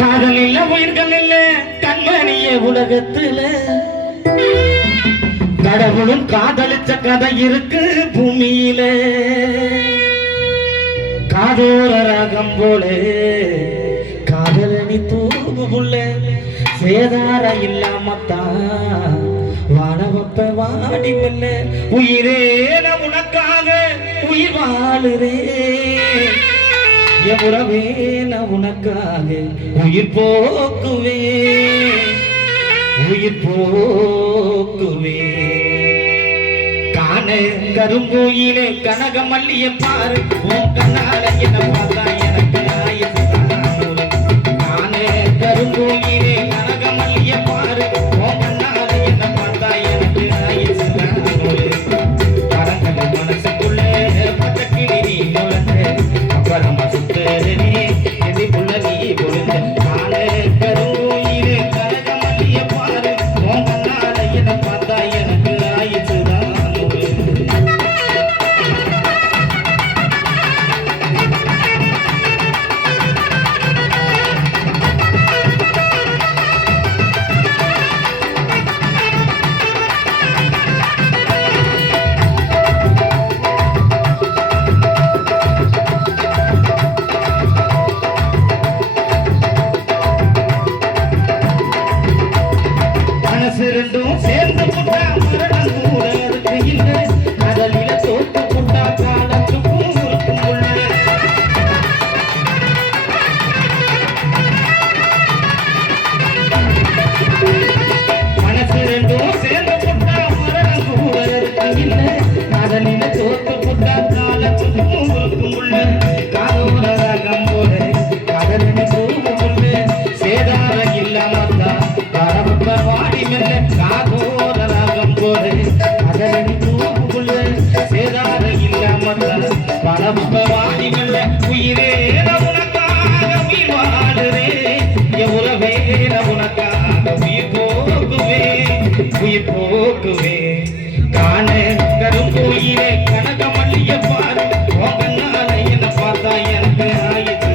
காதல் இல்ல உயிர்கள் இல்ல கண்மணிய உலகத்துல கடவுளும் காதலிச்ச கதை இருக்கு பூமியில காதோர ராகம் போல காதலனி தூவு புள்ள சேதார இல்லாமத்தான் வானவப்ப வாடி மெல்ல உயிரே நான் உனக்காக உயிர் வாழுறே எவ்வளவே நான் உனக்காக உயிர் போக்குவே உயிர் போக்குவே காண கருங்கோயிலே கனக மல்லிய பாரு உன் கண்ணால என்ன பார்த்தா எனக்கு காண கருங்கோயிலே கனக மல்லிய பாரு உன் கண்ணால என்ன பார்த்தா எனக்கு கரங்கள் மனசுக்குள்ள பச்சக்கிளி நீ நுழைஞ்ச அப்புறமா சுத்தரு நீ எதிர்ப்புள்ள நீ பொழுந்த காண கருங்கோயிலே கனக மல்லிய பாரு உன் கண்ணால என்ன பார்த்தா எனக்கு ஆயிடுச்சுதான் ரெண்டும் சேர்ந்து புட்டா மரணம் கூட அதுக்கு இல்லை கடலில தோத்து புட்டா காலத்துக்கும் இருக்கும் உள்ள மனசு ரெண்டும் சேர்ந்து புட்டா மரணம் கூட அதுக்கு இல்லை கடலில தோத்து புட்டா காலத்துக்கும் இருக்கும் உள்ள காதோர ராகம் போல கடலின தூவும் உள்ள சேதார இல்லாமத்தான் வாடி மெல்ல காதோர ராகம் போல கடலின் தூவுக்குள்ள சேதார இல்லாமத்தான் பரப்ப வாடி மெல்ல உயிரே உனக்காக உயிர் வாழுறே எவ்வளவே உனக்காக உயிர் போக்குவே காண கருங்கோயிலே கனக மல்லிய பாரு உங்கனால என்ன பார்த்தா எனக்கு ஆயிடுச்சு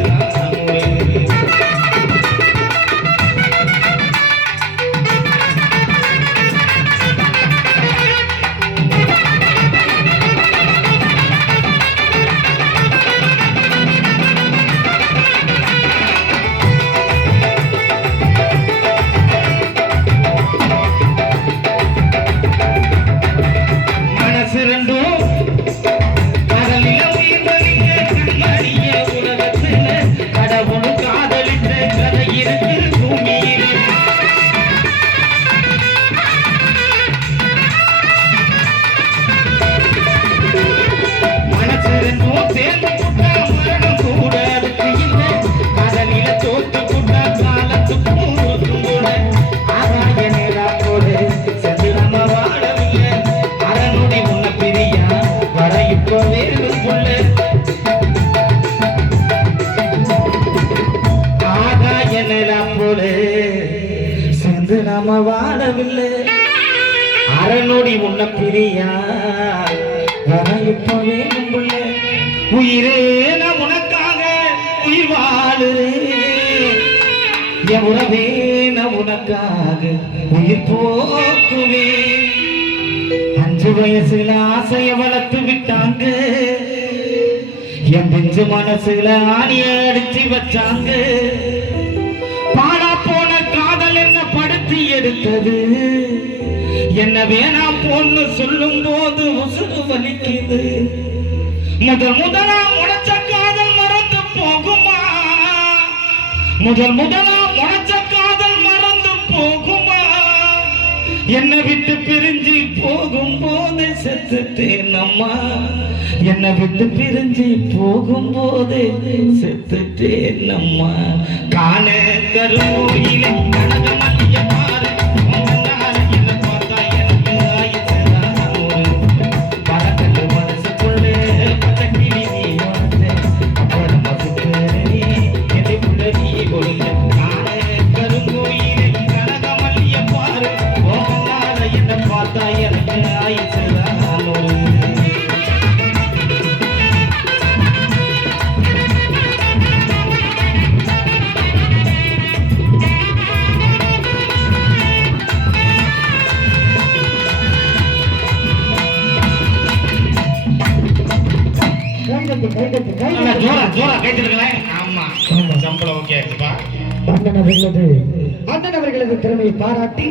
சேர்ந்து நாம வாழவில்லை அரணொடி உன்ன பிரியா இப்பவே உயிரே நான் உனக்காக உயிர் வாழுறே என் உறவே நான் உனக்காக உயிர் போக்குவே 5 வயசுல ஆசைய வளர்த்து விட்டாங்க என் பெஞ்சு மனசுல ஆணிய அடிச்சு வச்சாங்க பாடா போன காதல் என்ன படுத்தி எடுத்தது என்ன வேணாம் பொண்ணு சொல்லும் போது உசுறு வலிக்குது முதலா முளைச்ச காதல் மறந்து போகுமா முதலா முளைச்ச காதல் மறந்து போகுமா என்னை விட்டு பிரிஞ்சு போகும் போது செத்துட்டேன் அம்மா என்னை விட்டு பிரிஞ்சு போகும் போது செத்துட்டேன் அம்மா காண கருமூரியிலே கனக மல்லிய பாரு நல்லா ஜோரா ஜோரா கைத்தட்டுங்களேன். ஆமா சம்பளம் ஓகே ஆச்சுப்பா. அண்ணன் அவர்களது திறமையை பாராட்டி